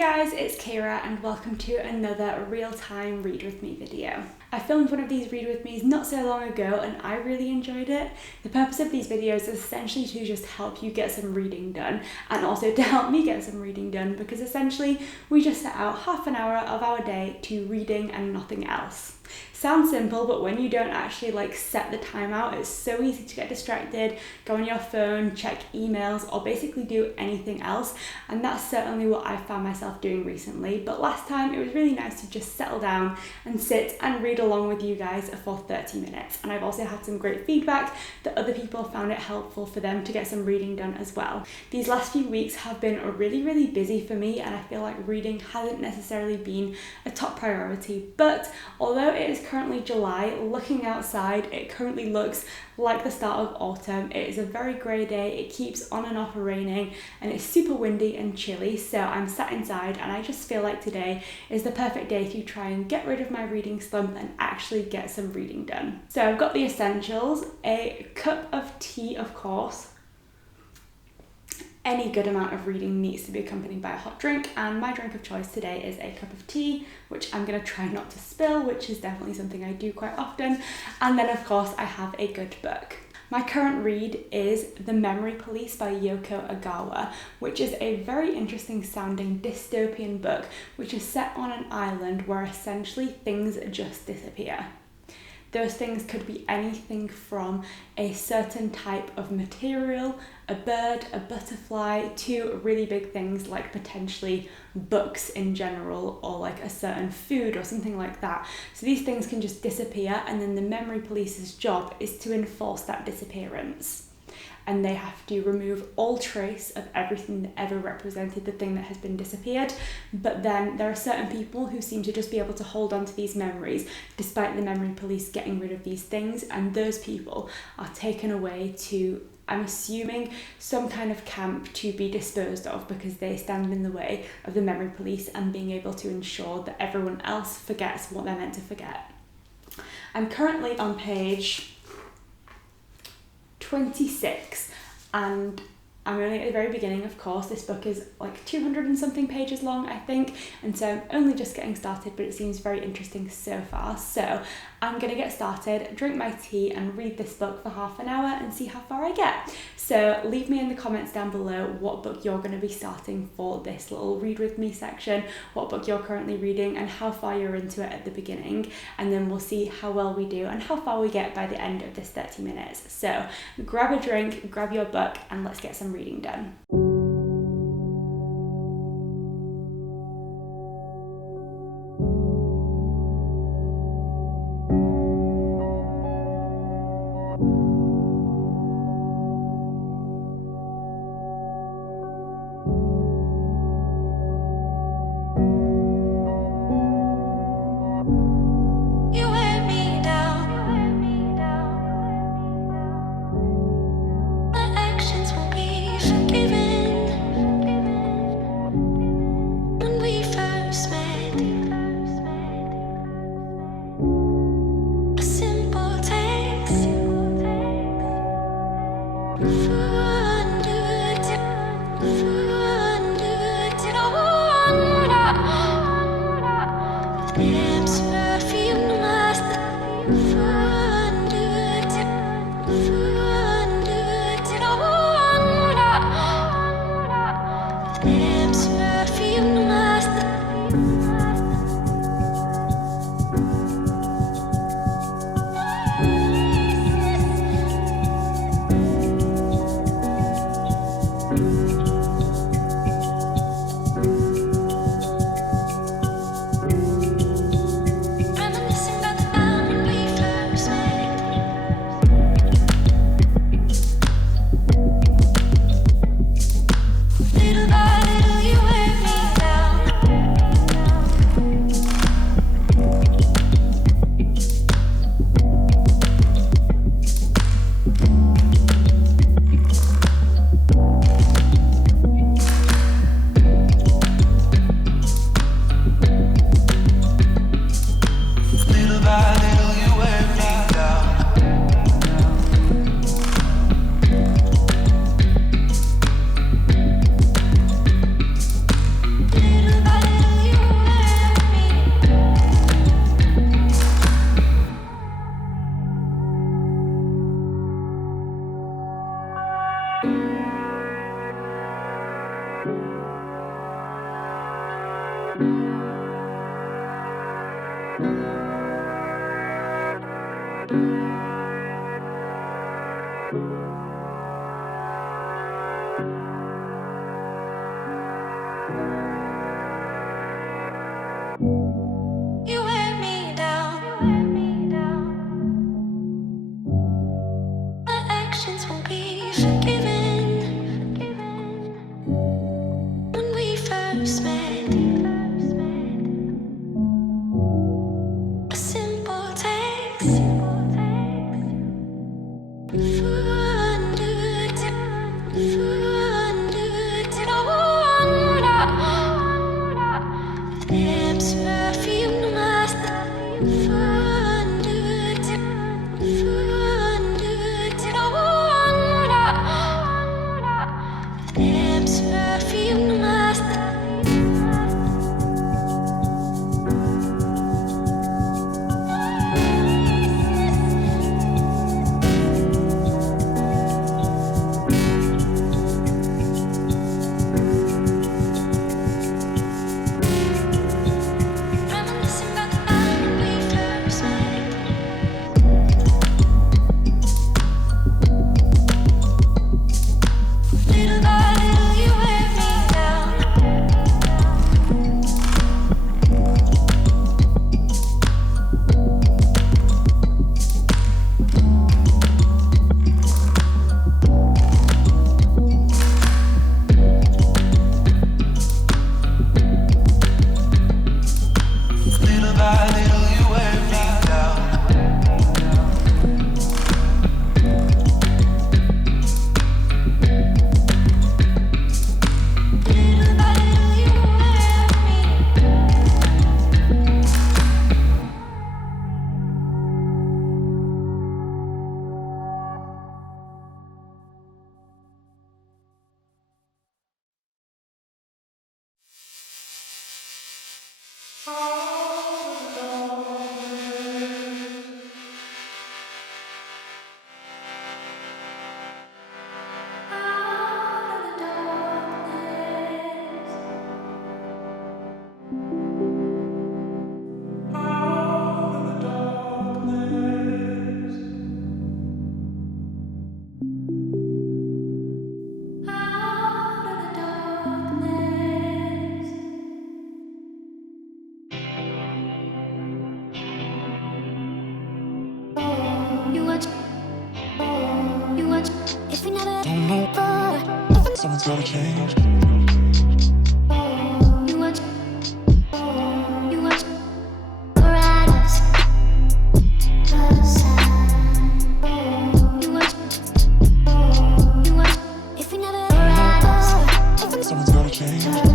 guys, it's Kira and welcome to another real-time read with me video. I filmed one of these read with me's not so long ago and I really enjoyed it. The purpose of these videos is essentially to just help you get some reading done and also to help me get some reading done, because essentially we just set out half an hour of our day to reading and nothing else. Sounds simple, but when you don't actually set the time out, it's so easy to get distracted, go on your phone, check emails, or basically do anything else. And that's certainly what I found myself doing recently. But last time it was really nice to just settle down and sit and read along with you guys for 30 minutes. And I've also had some great feedback that other people found it helpful for them to get some reading done as well. These last few weeks have been really busy for me, and I feel like reading hasn't necessarily been a top priority. But although it is currently July, looking outside, it currently looks like the start of autumn. It is a very grey day, it keeps on and off raining, and it's super windy and chilly, so I'm sat inside and I just feel like today is the perfect day to try and get rid of my reading slump and actually get some reading done. So I've got the essentials: a cup of tea, of course. Any good amount of reading needs to be accompanied by a hot drink, and my drink of choice today is a cup of tea, which I'm going to try not to spill, which is definitely something I do quite often. And then of course I have a good book. My current read is The Memory Police by Yoko Agawa, which is a very interesting sounding dystopian book which is set on an island where essentially things just disappear. Those things could be anything from a certain type of material, a bird, a butterfly, to really big things like potentially books in general, or like a certain food or something like that. So these things can just disappear, and then the memory police's job is to enforce that disappearance. And they have to remove all trace of everything that ever represented the thing that has been disappeared. But then there are certain people who seem to just be able to hold on to these memories despite the memory police getting rid of these things, and those people are taken away to, I'm assuming, some kind of camp to be disposed of, because they stand in the way of the memory police and being able to ensure that everyone else forgets what they're meant to forget. I'm currently on page 26 and I'm only at the very beginning. Of course, this book is like 200 and something pages long, I think, and so I'm only just getting started, but it seems very interesting so far. So I'm gonna get started, drink my tea and read this book for half an hour and see how far I get. So leave me in the comments down below what book you're going to be starting for this little read with me section, what book you're currently reading and how far you're into it at the beginning, and then we'll see how well we do and how far we get by the end of this 30 minutes. So grab a drink, grab your book, and let's get some reading done. Someone's gotta change. Someone's gotta change.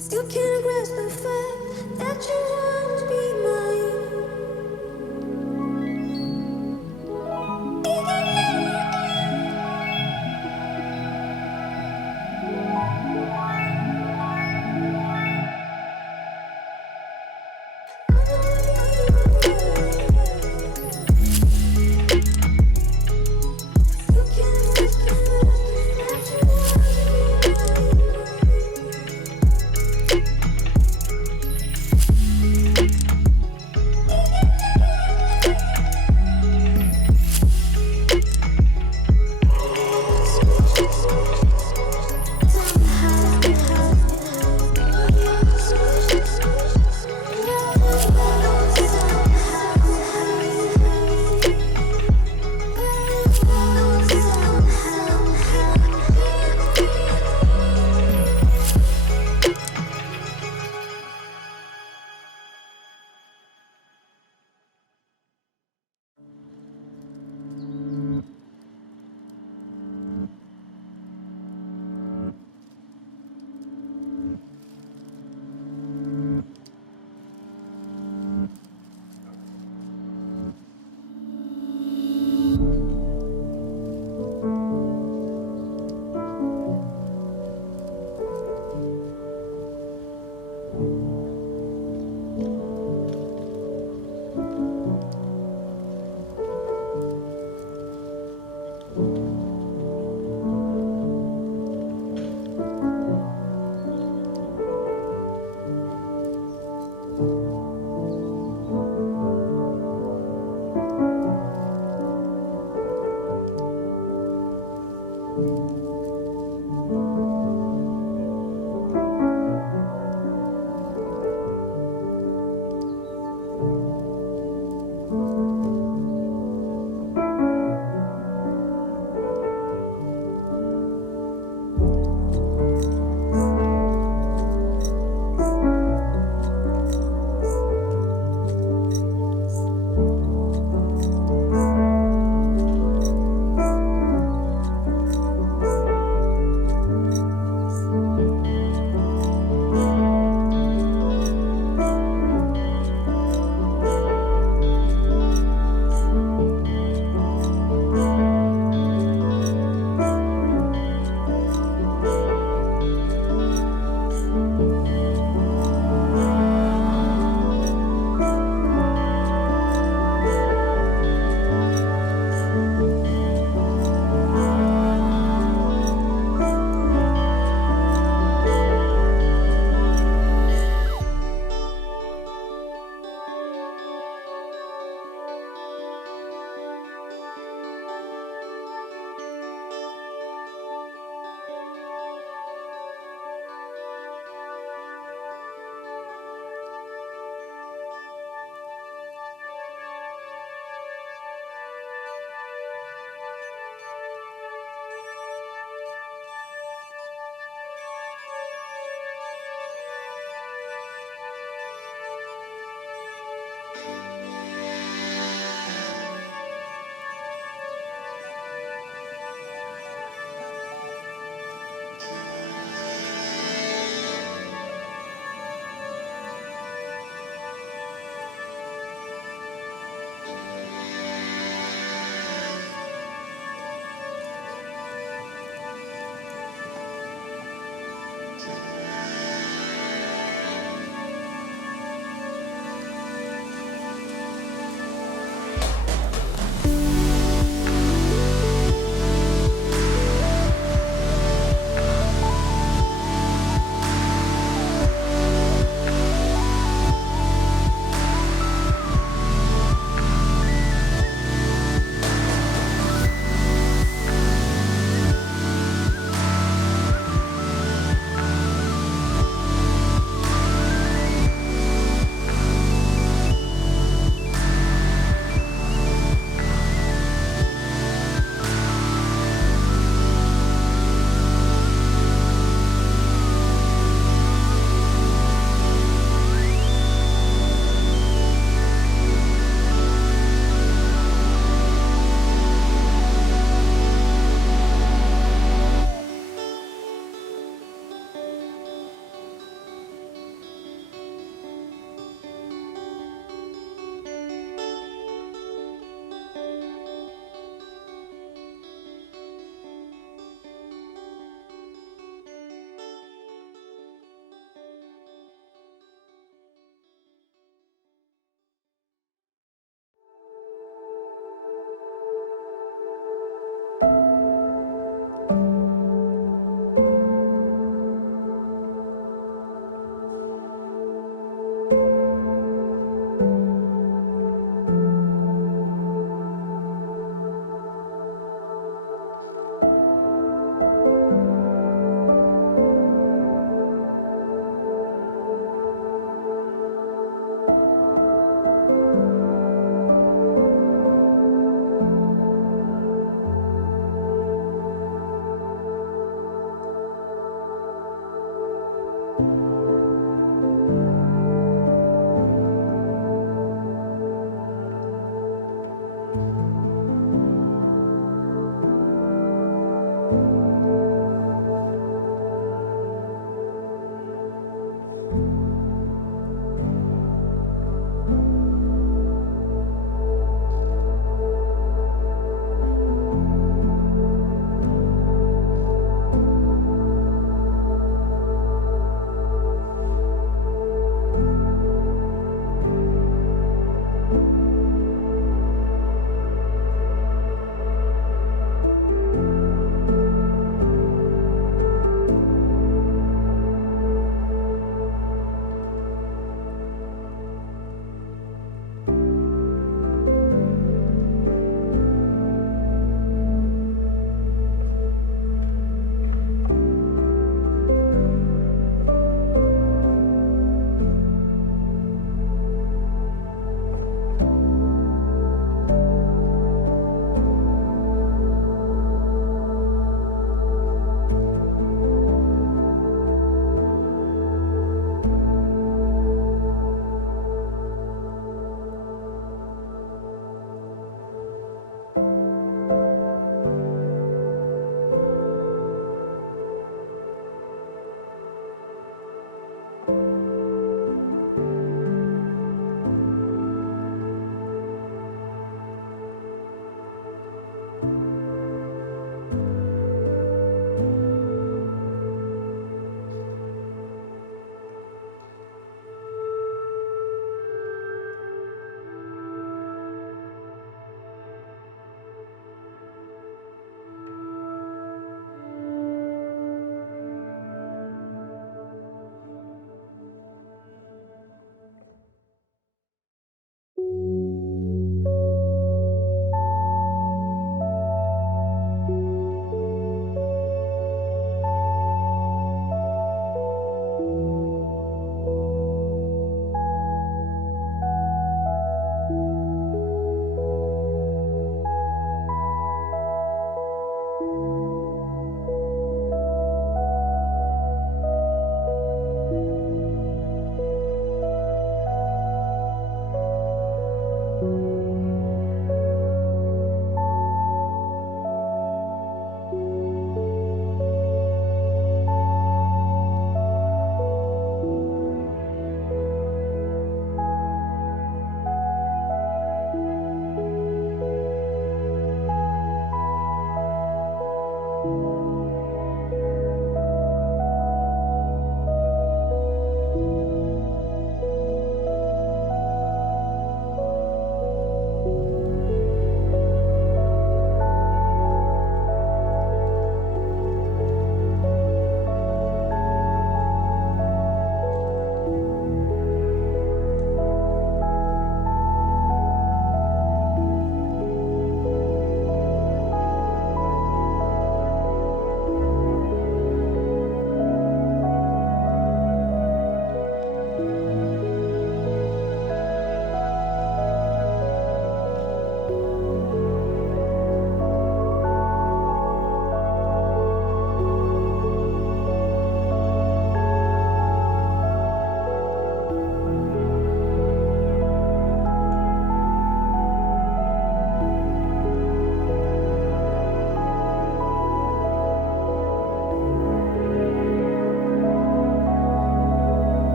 Still can't grasp the fact that you want to be mine.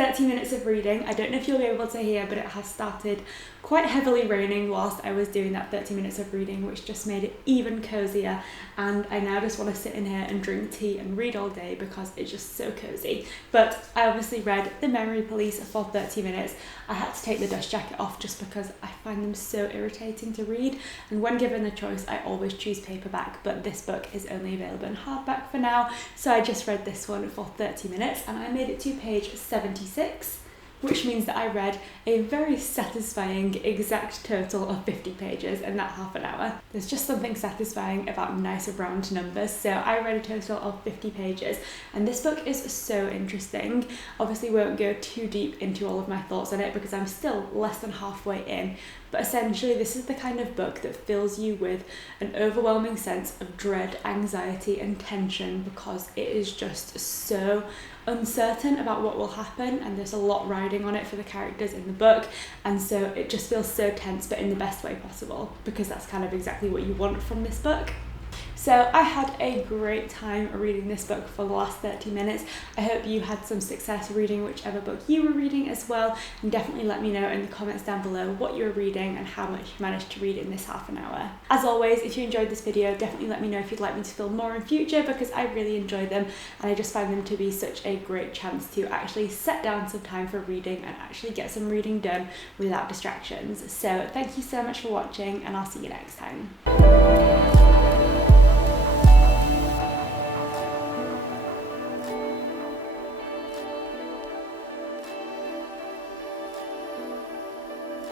30 minutes of reading. I don't know if you'll be able to hear, but it has started quite heavily raining whilst I was doing that 30 minutes of reading, which just made it even cozier, and I now just want to sit in here and drink tea and read all day because it's just so cozy. But I obviously read The Memory Police for 30 minutes. I had to take the dust jacket off just because I find them so irritating to read, and when given the choice I always choose paperback, but this book is only available in hardback for now, so I just read this one for 30 minutes and I made it to page 76, which means that I read a very satisfying exact total of 50 pages in that half an hour. There's just something satisfying about nice round numbers, so I read a total of 50 pages, and this book is so interesting. Obviously won't go too deep into all of my thoughts on it because I'm still less than halfway in, but essentially this is the kind of book that fills you with an overwhelming sense of dread, anxiety and tension because it is just so uncertain about what will happen, and there's a lot riding on it for the characters in the book, and so it just feels so tense, but in the best way possible, because that's kind of exactly what you want from this book. So I had a great time reading this book for the last 30 minutes. I hope you had some success reading whichever book you were reading as well, and definitely let me know in the comments down below what you were reading and how much you managed to read in this half an hour. As always, if you enjoyed this video, definitely let me know if you'd like me to film more in future, because I really enjoy them and I just find them to be such a great chance to actually set down some time for reading and actually get some reading done without distractions. So thank you so much for watching, and I'll see you next time.